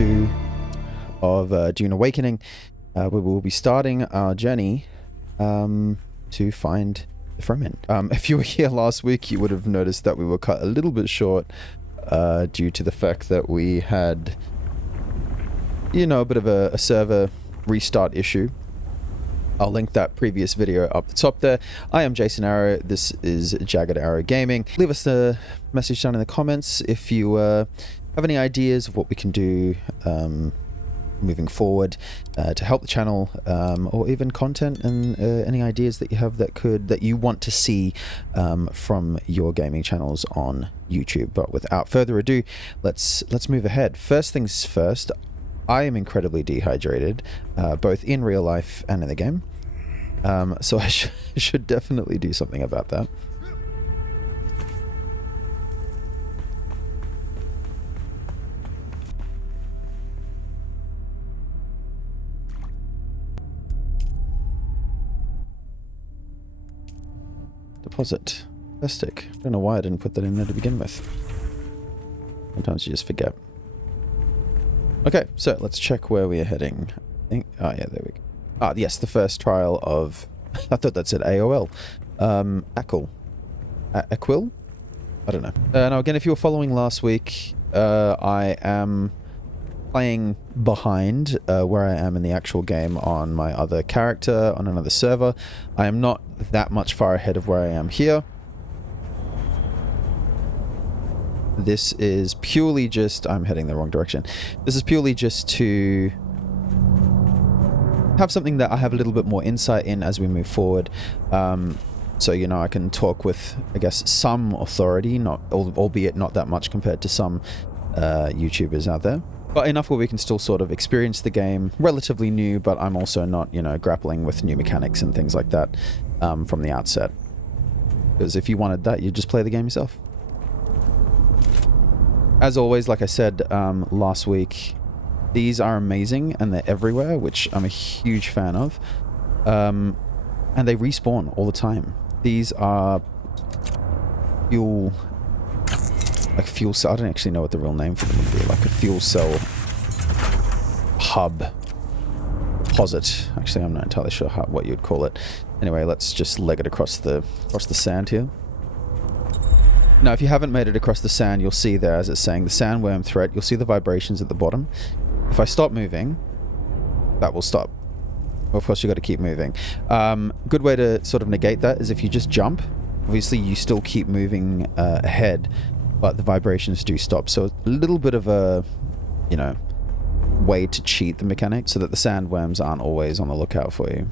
2 of Dune Awakening. We will be starting our journey to find the Fremen. If you were here last week, you would have noticed that we were cut a little bit short due to the fact that we had, you know, a bit of a server restart issue. I'll link that previous video up the top there. I am Jason Arrow. This is Jagged Arrow Gaming. Leave us a message down in the comments if you have any ideas of what we can do moving forward to help the channel, or even content and any ideas that you have that you want to see from your gaming channels on YouTube. But without further ado, let's move ahead. First things first, I am incredibly dehydrated, both in real life and in the game. So I should definitely do something about that. Deposit. Fantastic. I don't know why I didn't put that in there to begin with. Sometimes you just forget. Okay, so let's check where we are heading. I think, oh yeah, there we go. Ah, yes, the first trial of, I thought that said AOL. AQL. AQL? I don't know. Now again, if you were following last week, I am playing behind where I am in the actual game on my other character on another server. I am not that much far ahead of where I am here. This is purely just, I'm heading the wrong direction. This is purely just to have something that I have a little bit more insight in as we move forward. So, you know, I can talk with, I guess, some authority, not, albeit not that much compared to some YouTubers out there. But enough where we can still sort of experience the game, relatively new, but I'm also not, you know, grappling with new mechanics and things like that from the outset. Because if you wanted that, you'd just play the game yourself. As always, like I said last week, these are amazing and they're everywhere, which I'm a huge fan of. And they respawn all the time. These are fuel... like fuel cell, I don't actually know what the real name for them would be, like a fuel cell hub deposit. Actually, I'm not entirely sure what you'd call it. Anyway, let's just leg it across the sand here. Now, if you haven't made it across the sand, you'll see there, as it's saying, the sandworm threat. You'll see the vibrations at the bottom. If I stop moving, that will stop. Of course, you've got to keep moving. Good way to sort of negate that is if you just jump. Obviously, you still keep moving ahead, but the vibrations do stop. So a little bit of a, you know, way to cheat the mechanic so that the sandworms aren't always on the lookout for you.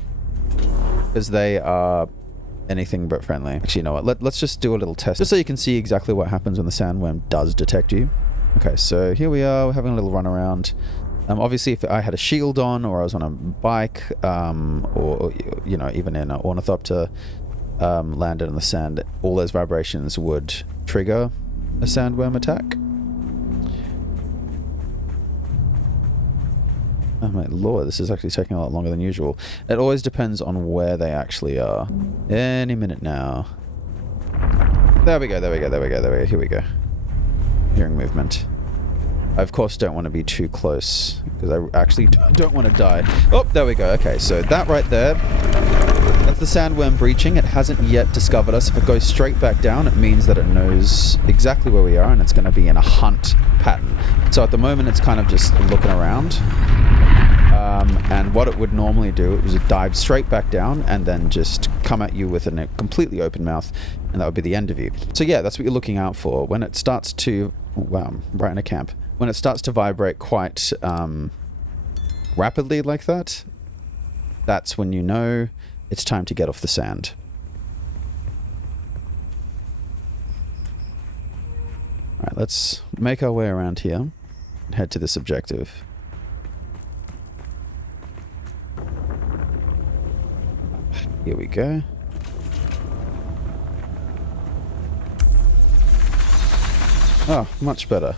Because they are anything but friendly. Actually, you know what? Let's just do a little test, just so you can see exactly what happens when the sandworm does detect you. Okay, so here we are. We're having a little run around. Obviously, if I had a shield on, or I was on a bike, or, you know, even in an ornithopter landed on the sand, all those vibrations would trigger a sandworm attack. Oh my lord, this is actually taking a lot longer than usual. It always depends on where they actually are. Any minute now. There we go, there we go, there we go, there we go. Here we go. Hearing movement. I of course don't want to be too close because I actually don't want to die. Oh, there we go. Okay, so that right there, that's the sandworm breaching. It hasn't yet discovered us. If it goes straight back down, it means that it knows exactly where we are and it's going to be in a hunt pattern. So at the moment, it's kind of just looking around. And what it would normally do, it would dive straight back down and then just come at you with a completely open mouth, and that would be the end of you. So yeah, that's what you're looking out for. When it starts to, wow, right in a camp. When it starts to vibrate quite rapidly like that, that's when you know it's time to get off the sand. Alright, let's make our way around here and head to this objective. Here we go. Oh, much better.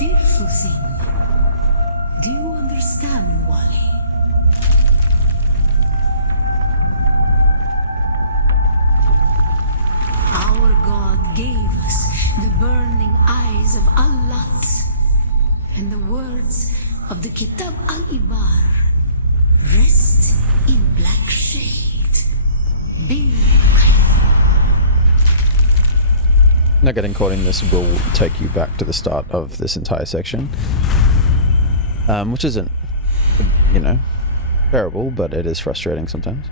fearful thing. Do you understand, Wally? Our God gave us the burning eyes of Allat and the words of the Kitab al-Ibar. Rest in black shade. Be Not getting caught in this will take you back to the start of this entire section. Which isn't, you know, terrible, but it is frustrating sometimes.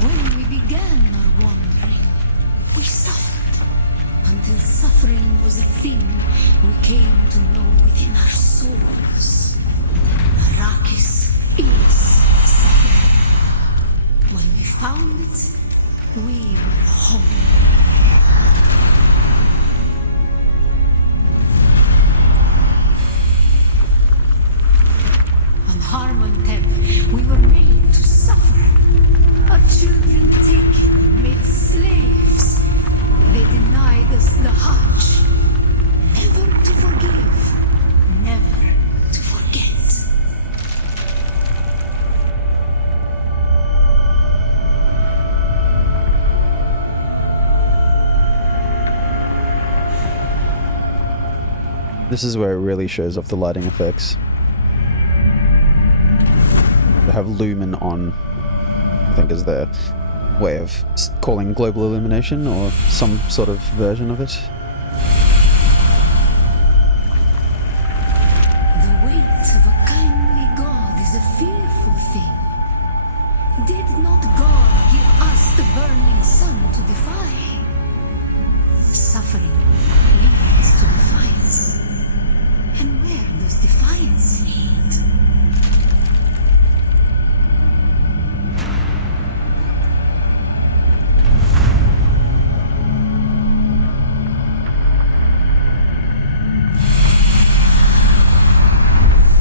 When we began our wandering, we suffered until suffering was a thing we came to know within our souls. Arrakis is suffering. When we found it, we were home. On Harmonteb, we were made to suffer. Our children taken and made slaves. They denied us the Hajj. Never to forgive, never to forget. This is where it really shows off the lighting effects. They have lumen on, I think is their way of calling global illumination or some sort of version of it. The weight of a kindly God is a fearful thing. Did not God give us the burning sun to defy? Suffering leads to defiance. And where does defiance lead?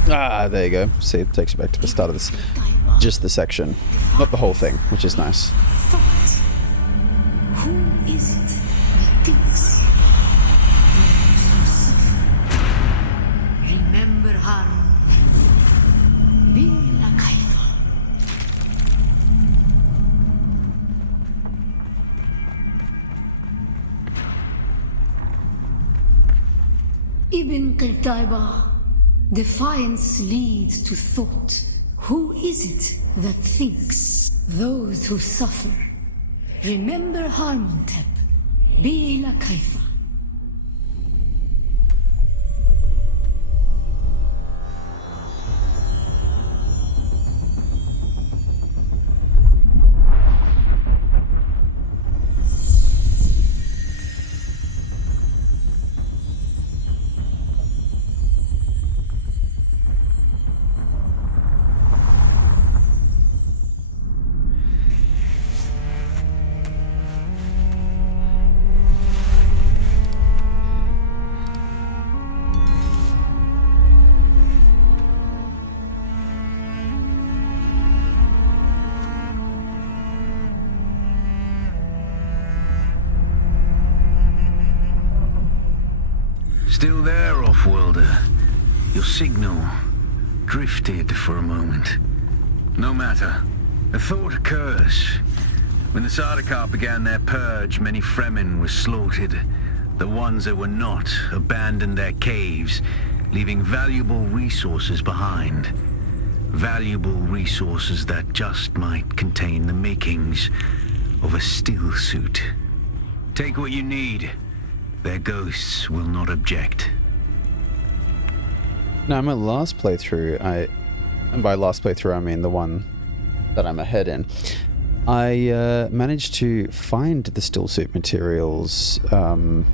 Ah, there you go. See, it takes you back to the start of this. Just the section. Not the whole thing, which is nice. Thought. Who is it that thinks? Those who suffer. Remember harm. Be la kaifa. Ibn Qutayba. Defiance leads to thought. Who is it that thinks? Those who suffer. Remember Harmonteb. Be la kaifa. Still there, off-worlder? Your signal drifted for a moment. No matter. A thought occurs. When the Sardaukar began their purge, many Fremen were slaughtered. The ones that were not abandoned their caves, leaving valuable resources behind. Valuable resources that just might contain the makings of a Stillsuit. Take what you need. Their ghosts will not object. Now, my last playthrough, and by last playthrough I mean the one that I'm ahead in, I managed to find the Stillsuit materials, and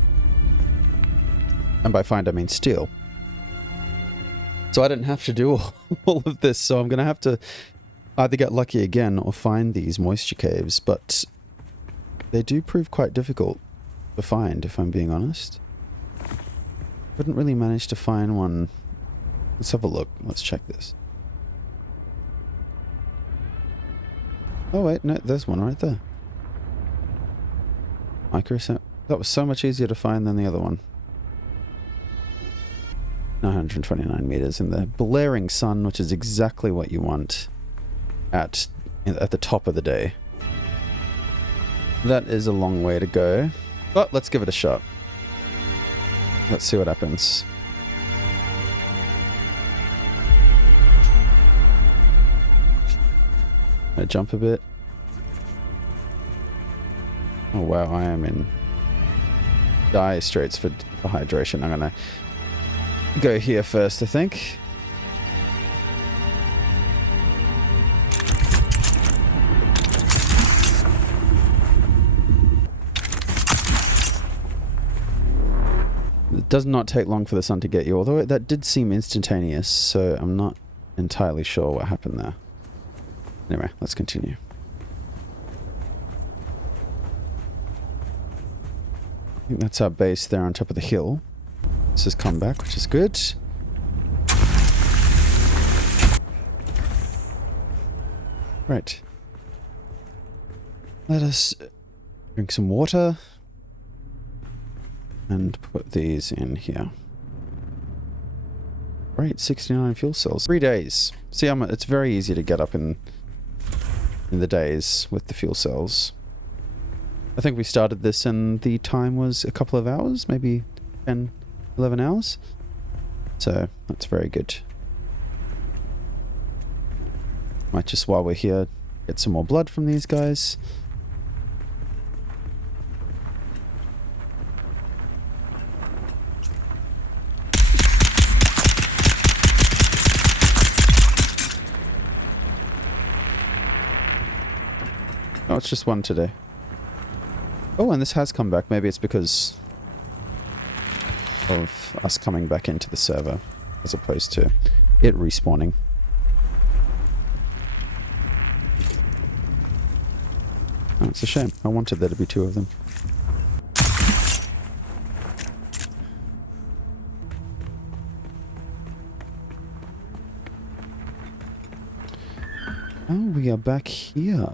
by find I mean steal. So I didn't have to do all of this, so I'm going to have to either get lucky again or find these moisture caves, but they do prove quite difficult to find, if I'm being honest. Couldn't really manage to find one. Let's have a look. Let's check this. Oh wait, no, there's one right there. That was so much easier to find than the other one. 929 meters in the blaring sun, which is exactly what you want at the top of the day. That is a long way to go, but let's give it a shot. Let's see what happens. I jump a bit. Oh wow, I am in dire straits for hydration. I'm gonna go here first, I think. It does not take long for the sun to get you, although that did seem instantaneous, so I'm not entirely sure what happened there. Anyway, let's continue. I think that's our base there on top of the hill. This has come back, which is good. Right. Let us drink some water and put these in here. Right, 69 fuel cells. 3 days. See, it's very easy to get up in the days with the fuel cells. I think we started this and the time was a couple of hours, maybe 10, 11 hours. So that's very good. Might just, while we're here, get some more blood from these guys. Oh, it's just one today. Oh, and this has come back. Maybe it's because of us coming back into the server as opposed to it respawning. Oh, it's a shame. I wanted there to be 2 of them. Oh, we are back here.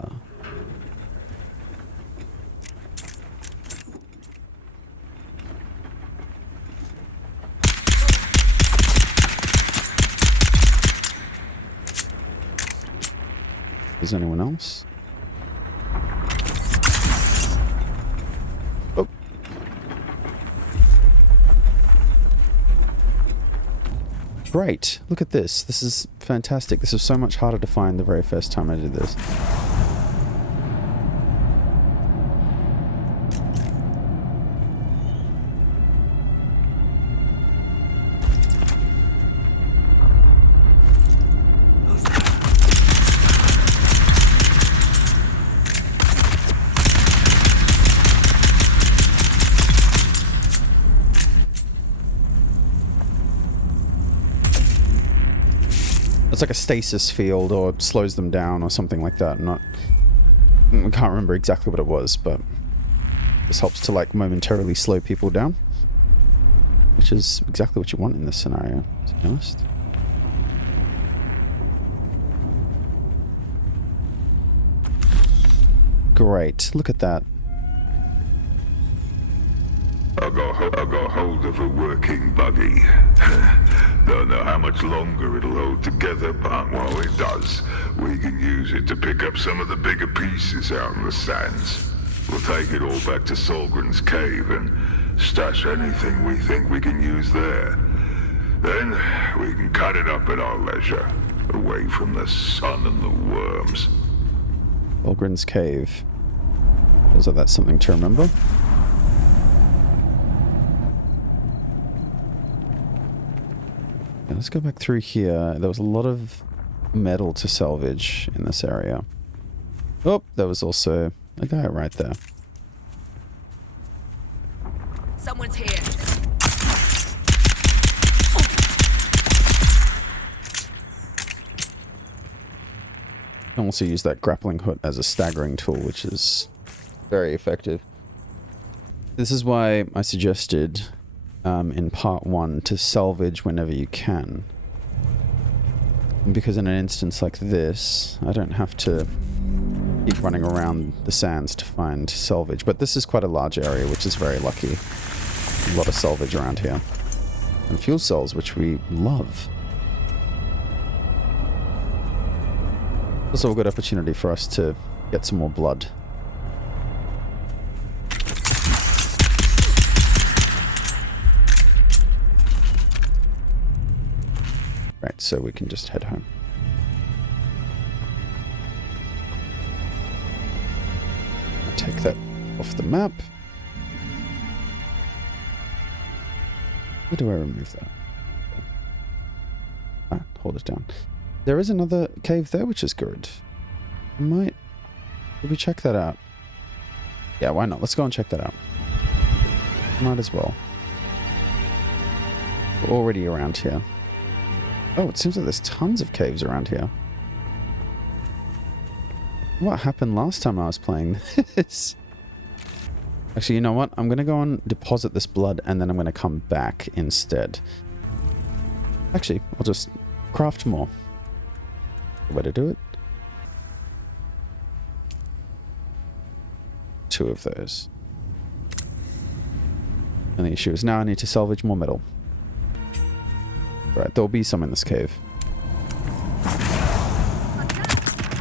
Is anyone else? Oh. Great. Look at this. This is fantastic. This is so much harder to find the very first time I did this. It's like a stasis field, or it slows them down, or something like that. I can't remember exactly what it was, but this helps to like momentarily slow people down, which is exactly what you want in this scenario, to be honest. Great, look at that. I got hold of a working buggy. Don't know how much longer it'll hold together, but while it does, we can use it to pick up some of the bigger pieces out in the sands. We'll take it all back to Solgren's cave and stash anything we think we can use there. Then we can cut it up at our leisure, away from the sun and the worms. Solgren's cave. Feels like that's something to remember. Let's go back through here. There was a lot of metal to salvage in this area. Oh, there was also a guy right there. Someone's here. You can also use that grappling hook as a staggering tool, which is very effective. This is why I suggested in part 1 to salvage whenever you can. Because in an instance like this, I don't have to keep running around the sands to find salvage. But this is quite a large area, which is very lucky. A lot of salvage around here. And fuel cells, which we love. Also a good opportunity for us to get some more blood. Right, so we can just head home. I'll take that off the map. Where do I remove that? Ah, hold it down. There is another cave there, which is good. Did we check that out? Yeah, why not? Let's go and check that out. Might as well. We're already around here. Oh, it seems like there's tons of caves around here. What happened last time I was playing this? Actually, you know what? I'm going to go and deposit this blood, and then I'm going to come back instead. Actually, I'll just craft more. Way to do it. 2 of those. And the issue is now I need to salvage more metal. Right, there'll be some in this cave.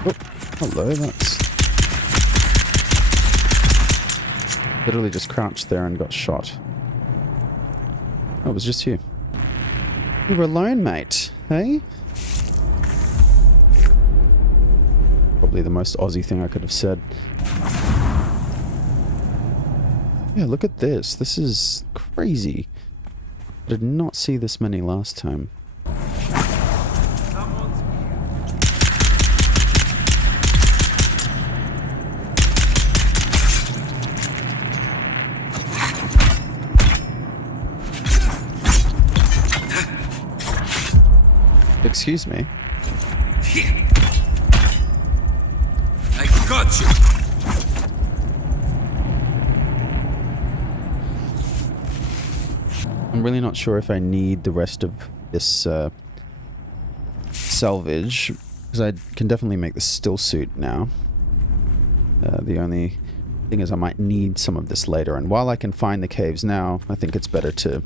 Oh, hello, that's... Literally just crouched there and got shot. Oh, it was just you. You were alone, mate, hey? Probably the most Aussie thing I could have said. Yeah, look at this. This is crazy. I did not see this many last time. Excuse me. I got you. I'm really not sure if I need the rest of this salvage, because I can definitely make the Stillsuit now. The only thing is I might need some of this later, and while I can find the caves now, I think it's better to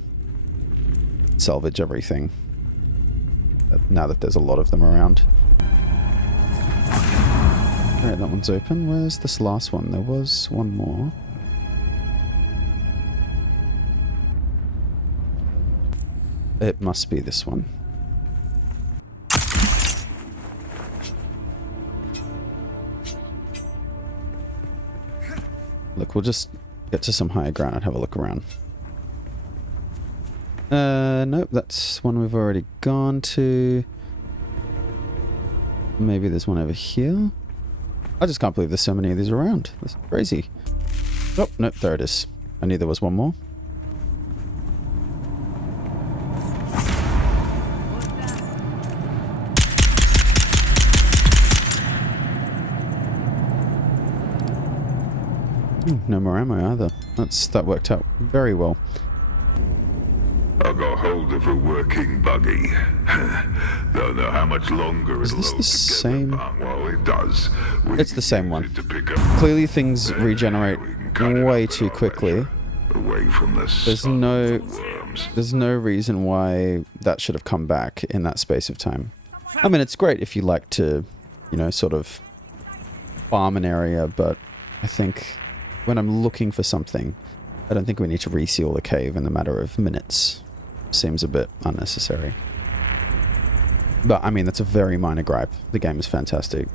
salvage everything, now that there's a lot of them around. Alright, that one's open. Where's this last one? There was one more. It must be this one. Look, we'll just get to some higher ground and have a look around. Nope, that's one we've already gone to. Maybe there's one over here. I just can't believe there's so many of these around. That's crazy. Oh, nope, there it is. I knew there was one more. No more ammo either. That worked out very well. I got hold of a working buggy. Don't know how much longer Is it'll this hold the together, same? but while it does, we It's the can same use one. it to pick up Clearly things regenerate we can cut it way up too at our quickly. leisure, away from the There's sun no- for worms. There's no reason why that should have come back in that space of time. I mean, it's great if you like to, you know, sort of farm an area, but I think when I'm looking for something, I don't think we need to reseal the cave in a matter of minutes. Seems a bit unnecessary. But, I mean, that's a very minor gripe. The game is fantastic.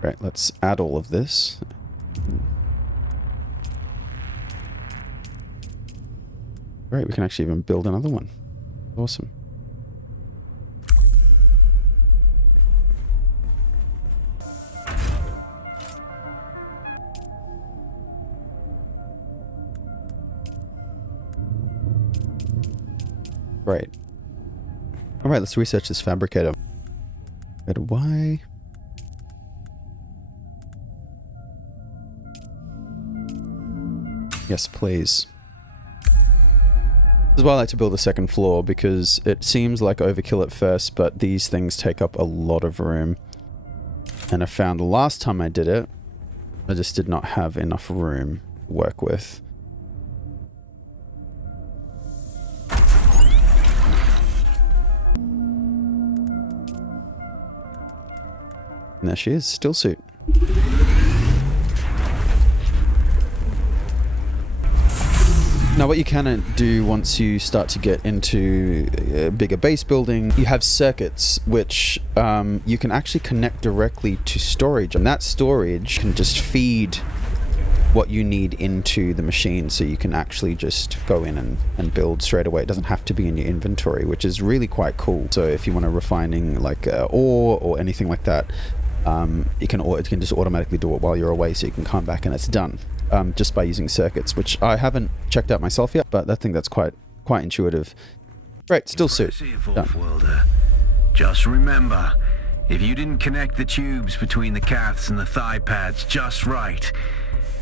Right, let's add all of this. Great, we can actually even build another one. Awesome. Right. Alright, let's research this fabricator. Go to Y. Yes, please. This is why I like to build a second floor, because it seems like overkill at first, but these things take up a lot of room. And I found the last time I did it, I just did not have enough room to work with. And there she is, Stillsuit. Now what you can do once you start to get into bigger base building, you have circuits which you can actually connect directly to storage, and that storage can just feed what you need into the machine, so you can actually just go in and build straight away. It doesn't have to be in your inventory, which is really quite cool. So if you want to refining like ore or anything like that, it can just automatically do it while you're away, so you can come back and it's done. Just by using circuits, which I haven't checked out myself yet, but I think that's quite intuitive. Right, Stillsuit. Done. Just remember, if you didn't connect the tubes between the caths and the thigh pads just right,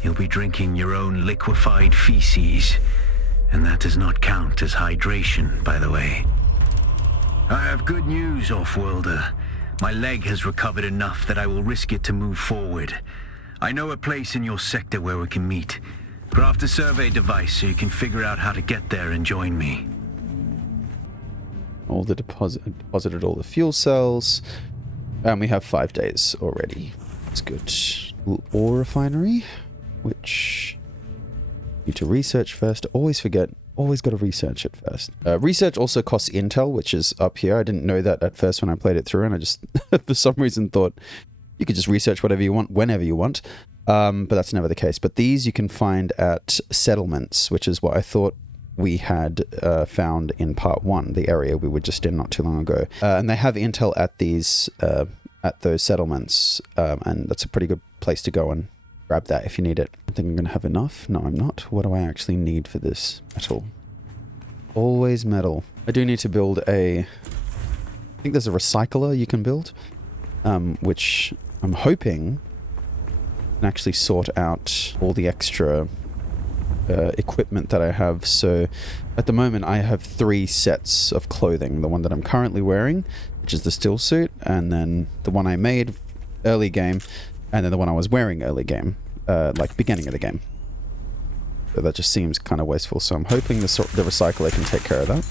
you'll be drinking your own liquefied feces. And that does not count as hydration, by the way. I have good news, Offworlder. My leg has recovered enough that I will risk it to move forward. I know a place in your sector where we can meet. Craft a survey device so you can figure out how to get there and join me. All the deposited all the fuel cells. And we have 5 days already. That's good. Ore refinery, which you need to research first. Always forget. Always got to research it first. Research also costs intel, which is up here. I didn't know that at first when I played it through, and I just, for some reason, thought you could just research whatever you want, whenever you want. But that's never the case. But these you can find at settlements, which is what I thought we had found in part 1, the area we were just in not too long ago. And they have intel at these, at those settlements. And that's a pretty good place to go and grab that if you need it. I think I'm going to have enough. No, I'm not. What do I actually need for this? Metal. Always metal. I do need to build I think there's a recycler you can build. Which I'm hoping can actually sort out all the extra equipment that I have. So at the moment I have 3 sets of clothing. The one that I'm currently wearing, which is the Stillsuit, and then the one I made early game, and then the one I was wearing early game, like beginning of the game. So that just seems kind of wasteful, so I'm hoping the recycler can take care of that.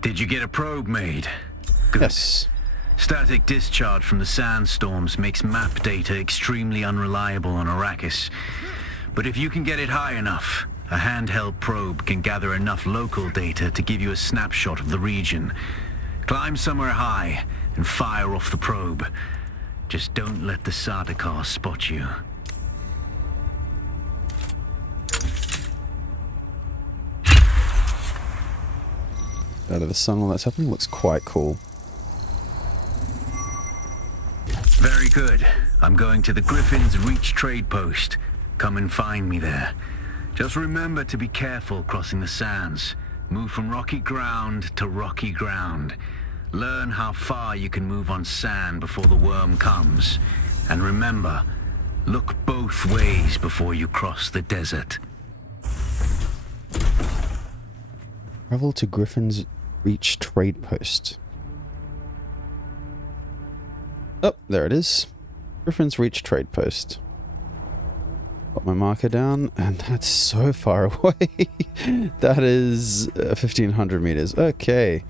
Did you get a probe made? Good. Yes. Static discharge from the sandstorms makes map data extremely unreliable on Arrakis. But if you can get it high enough, a handheld probe can gather enough local data to give you a snapshot of the region. Climb somewhere high and fire off the probe. Just don't let the Sardaukar spot you. Out of the sun while that's happening looks quite cool. Very good. I'm going to the Griffin's Reach trade post. Come and find me there. Just remember to be careful crossing the sands. Move from rocky ground to rocky ground. Learn how far you can move on sand before the worm comes. And remember, look both ways before you cross the desert. Travel to Griffin's Reach trade post. Oh, there it is. Griffin's Reach trade post. Got my marker down, and that's so far away. That is 1,500 meters. Okay.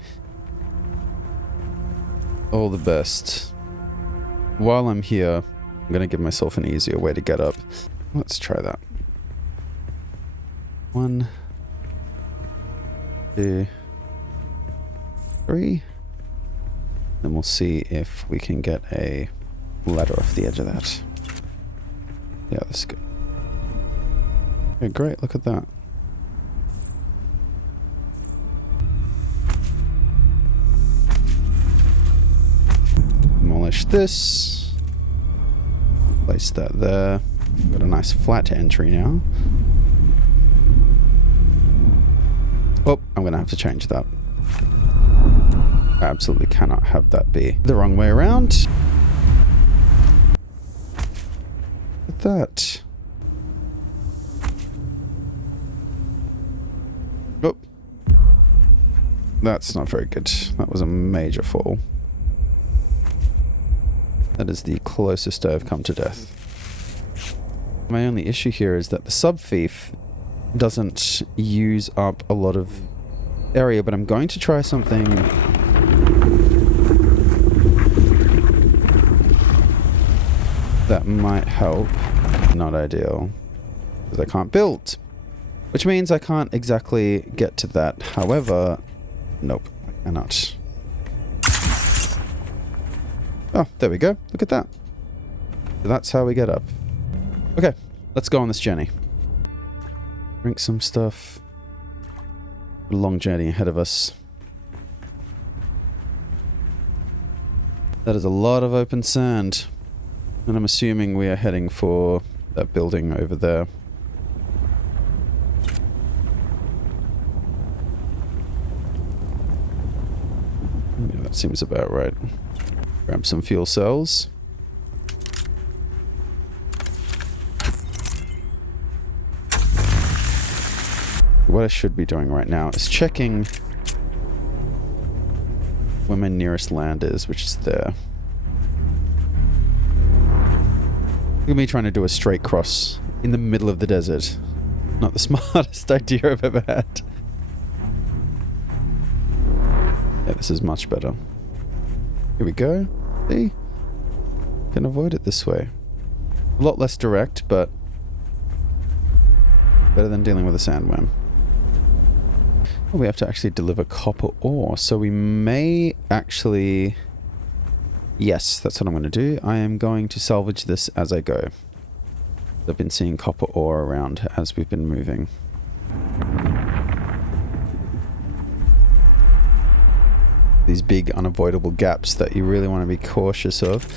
All the best. While I'm here, I'm going to give myself an easier way to get up. Let's try that. 1, 2, 3. Then we'll see if we can get a ladder off the edge of that. Yeah, that's good. Okay, great, look at that. Demolish this. Place that there. Got a nice flat entry now. Oh, I'm going to have to change that. I absolutely cannot have that be the wrong way around. Look at that. Oh. That's not very good. That was a major fall. That is the closest I have come to death. My only issue here is that the sub-thief doesn't use up a lot of area, but I'm going to try something that might help. Not ideal, because I can't build, which means I can't exactly get to that. However, nope, I cannot. Oh, there we go. Look at that. That's how we get up. Okay, let's go on this journey. Drink some stuff. A long journey ahead of us. That is a lot of open sand. And I'm assuming we are heading for that building over there. Yeah, that seems about right. Grab some fuel cells. What I should be doing right now is checking where my nearest land is, which is there. Look at me trying to do a straight cross in the middle of the desert. Not the smartest idea I've ever had. Yeah, this is much better. Here we go. See? Can avoid it this way. A lot less direct, but better than dealing with a sandworm. Oh, we have to actually deliver copper ore, so we may actually... Yes, that's what I'm going to do. I am going to salvage this as I go. I've been seeing copper ore around as we've been moving. These big unavoidable gaps that you really want to be cautious of.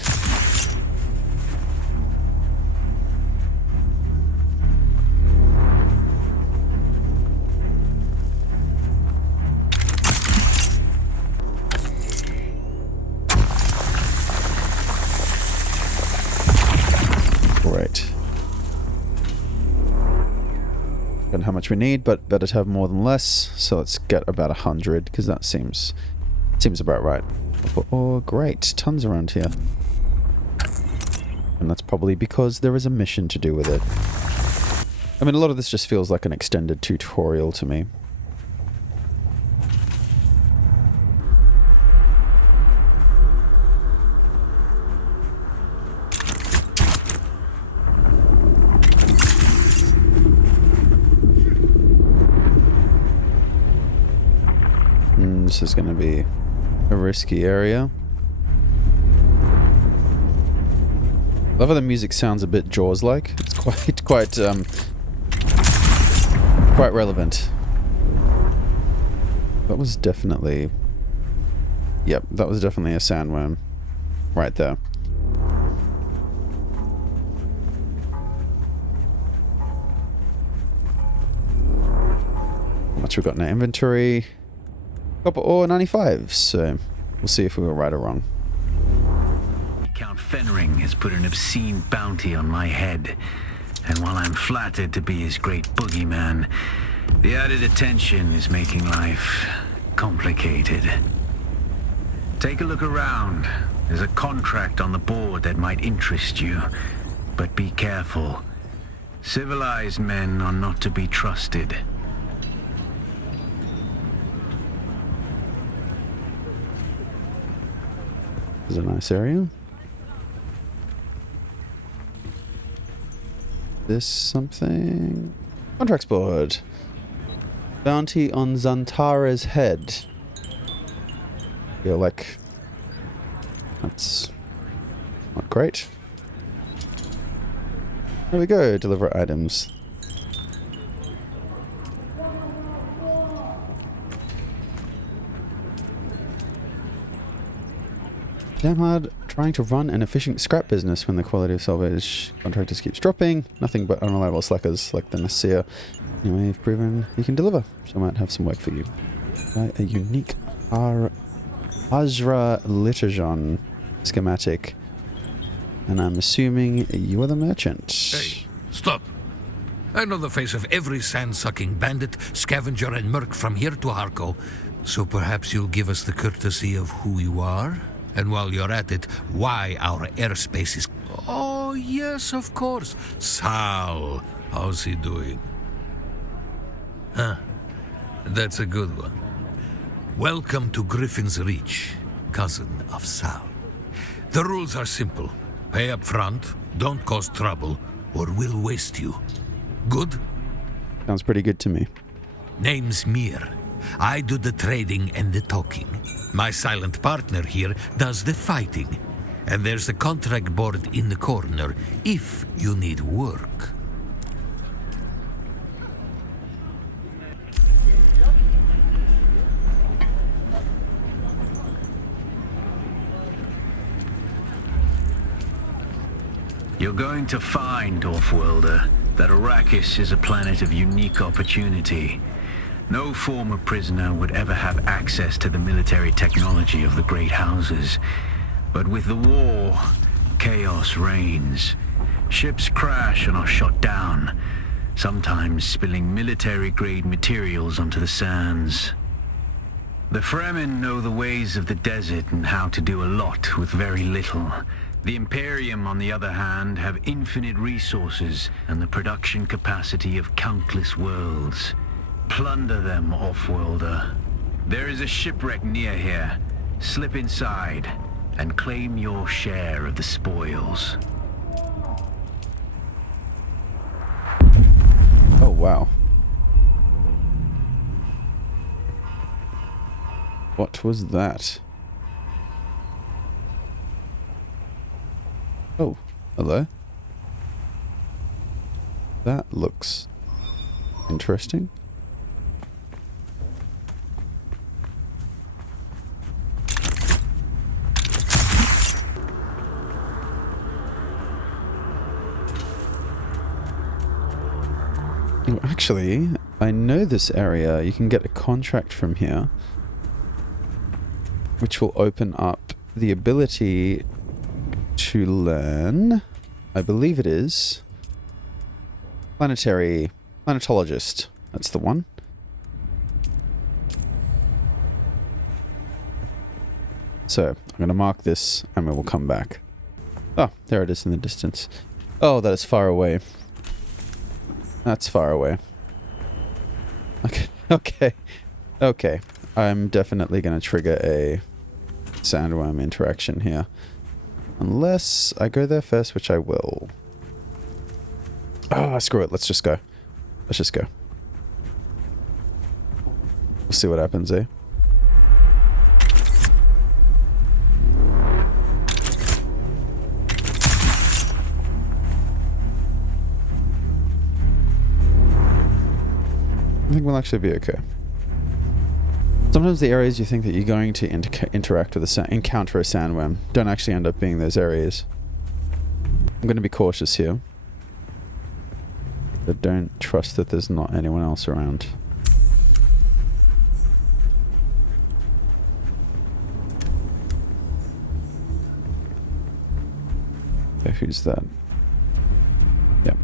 Great. Don't know how much we need, but better to have more than less. So let's get about 100, because that seems about right. Oh, great. Tons around here. And that's probably because there is a mission to do with it. I mean, a lot of this just feels like an extended tutorial to me. This is going to be a risky area. Love how the music sounds a bit Jaws-like. It's quite relevant. That was definitely... Yep, that was definitely a sandworm. Right there. How much we got in our inventory? Copper ore 95, so we'll see if we were right or wrong. Count Fenring has put an obscene bounty on my head, and while I'm flattered to be his great boogeyman, the added attention is making life complicated. Take a look around. There's a contract on the board that might interest you, but be careful. Civilized men are not to be trusted. This is a nice area. This something... Contracts board. Bounty on Xantara's head. Feel like... That's... not great. There we go, deliver items. Damn hard Trying to run an efficient scrap business when the quality of salvage contractors keeps dropping. Nothing but unreliable slackers like the Nasir. Anyway, you've proven you can deliver, so I might have some work for you. Buy a unique Azra Liturgon schematic. And I'm assuming you are the merchant. Hey, stop. I know the face of every sand-sucking bandit, scavenger, and merc from here to Harko. So perhaps you'll give us the courtesy of who you are? And while you're at it, why our airspace is... Oh, yes, of course. Sal. How's he doing? Huh. That's a good one. Welcome to Griffin's Reach, cousin of Sal. The rules are simple. Pay up front, don't cause trouble, or we'll waste you. Good? Sounds pretty good to me. Name's Mir. I do the trading and the talking. My silent partner here does the fighting. And there's a contract board in the corner if you need work. You're going to find, Offworlder, that Arrakis is a planet of unique opportunity. No former prisoner would ever have access to the military technology of the Great Houses. But with the war, chaos reigns. Ships crash and are shot down, sometimes spilling military-grade materials onto the sands. The Fremen know the ways of the desert and how to do a lot with very little. The Imperium, on the other hand, have infinite resources and the production capacity of countless worlds. Plunder them, Offworlder. There is a shipwreck near here. Slip inside and claim your share of the spoils. Oh, wow. What was that? Oh, hello. That looks interesting. Oh, actually, I know this area. You can get a contract from here, which will open up the ability to learn, I believe it is, planetologist. That's the one. So, I'm going to mark this and we will come back. Oh, there it is in the distance. Oh, that is far away. That's far away. Okay. I'm definitely going to trigger a sandworm interaction here. Unless I go there first, which I will. Oh, screw it. Let's just go. Let's just go. We'll see what happens, eh? I think we'll actually be okay. Sometimes the areas you think that you're going to interact with encounter a sandworm don't actually end up being those areas. I'm going to be cautious here. But don't trust that there's not anyone else around. Okay, who's that? Yep.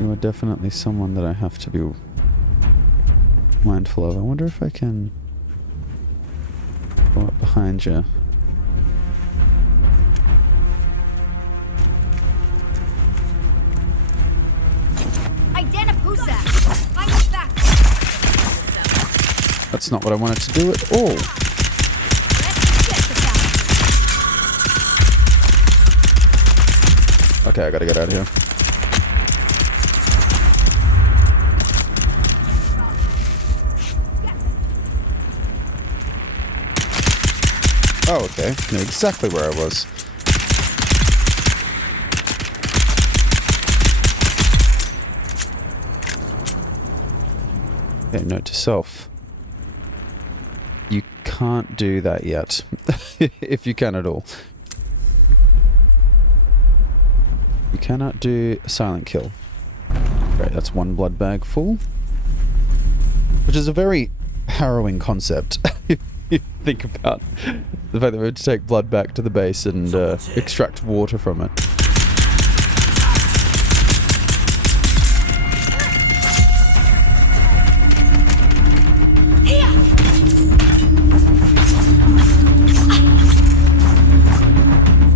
You are definitely someone that I have to be mindful of. I wonder if I can go up behind you. That's not what I wanted to do at all. Okay, I gotta get out of here. Oh, okay. Knew exactly where I was. Okay, note to self. can't do that yet. If you can at all. You cannot do a silent kill. Great, that's one blood bag full. Which is a very harrowing concept. If you think about the fact that we had to take blood back to the base and extract water from it.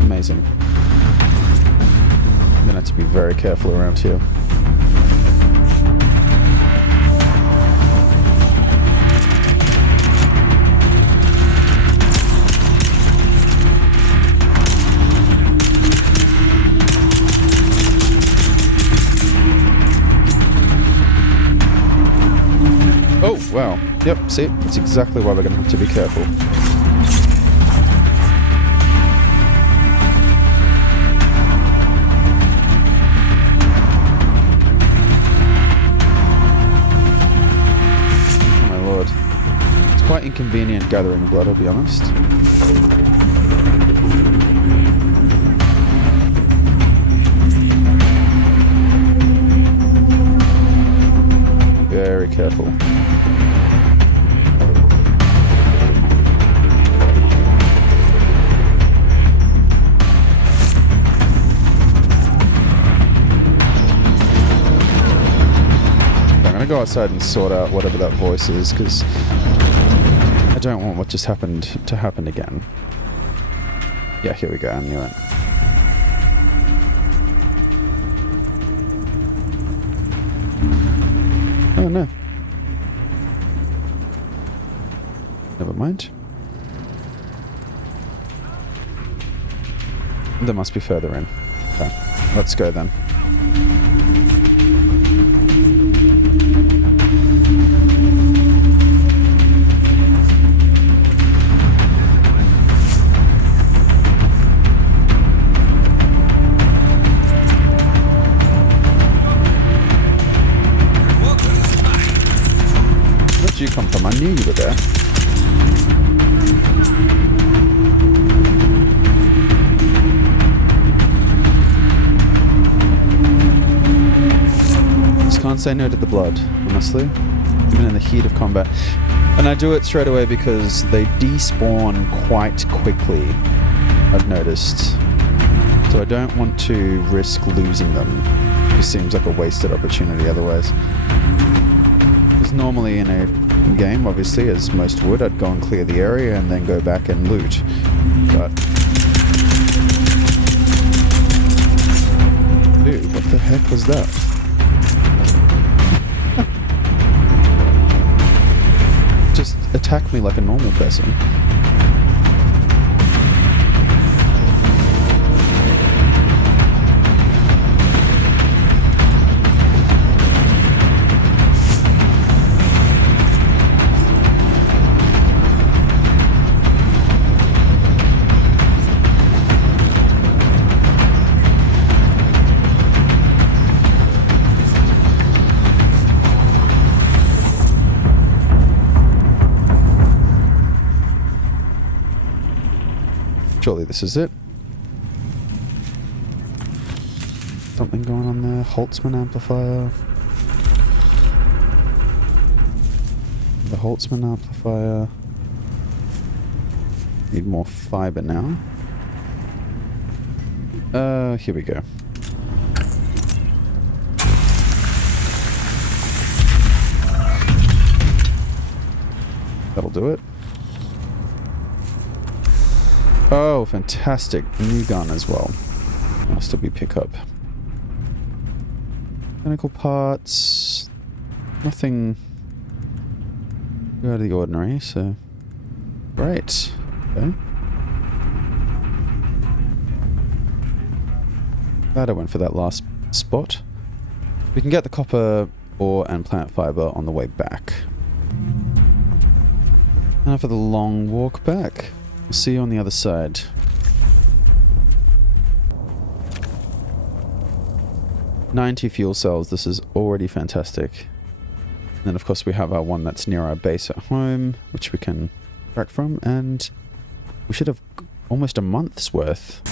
Amazing. I'm gonna have to be very careful around here. Oh, wow. Yep, see? That's exactly why we're going to have to be careful. Oh my lord. It's quite inconvenient gathering blood, I'll be honest. Very careful. Go outside and sort out whatever that voice is, because I don't want what just happened to happen again. Yeah, here we go, I knew it. Oh no. Never mind. There must be further in. Okay, let's go then. You come from? I knew you were there. Just can't say no to the blood, honestly, even in the heat of combat. And I do it straight away because they despawn quite quickly, I've noticed. So I don't want to risk losing them. It seems like a wasted opportunity otherwise. Because normally in a game, obviously, as most would, I'd go and clear the area and then go back and loot. But dude, what the heck was that? Just attack me like a normal person. Surely this is it. Something going on there. Holtzman amplifier. The Holtzman amplifier. Need more fiber now. Here we go. That'll do it. Oh, fantastic. New gun as well. I'll still be pickup. Mechanical parts. Nothing out of the ordinary, so great. Okay. Glad I went for that last spot. We can get the copper ore and plant fiber on the way back. Now for the long walk back. We'll see you on the other side. "90 fuel cells. This is already fantastic. And then of course we have our one that's near our base at home, which we can back from, and we should have almost a month's worth.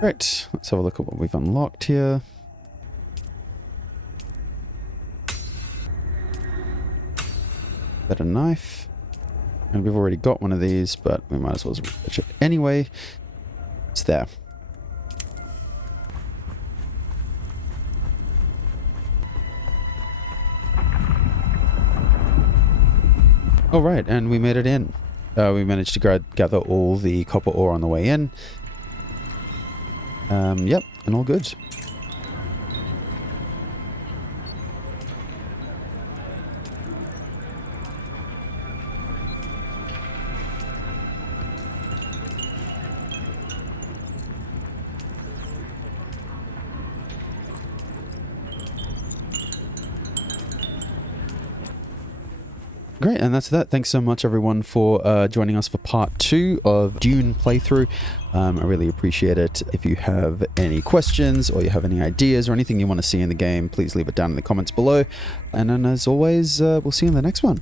Great, let's have a look at what we've unlocked here. Better knife. And we've already got one of these, but we might as well research it anyway. It's there. Alright, and we made it in. We managed to gather all the copper ore on the way in. Yep, and all good. Great, and that's that. Thanks so much, everyone, for joining us for part 2 of Dune playthrough. I really appreciate it. If you have any questions or you have any ideas or anything you want to see in the game, please leave it down in the comments below. And then, as always, we'll see you in the next one.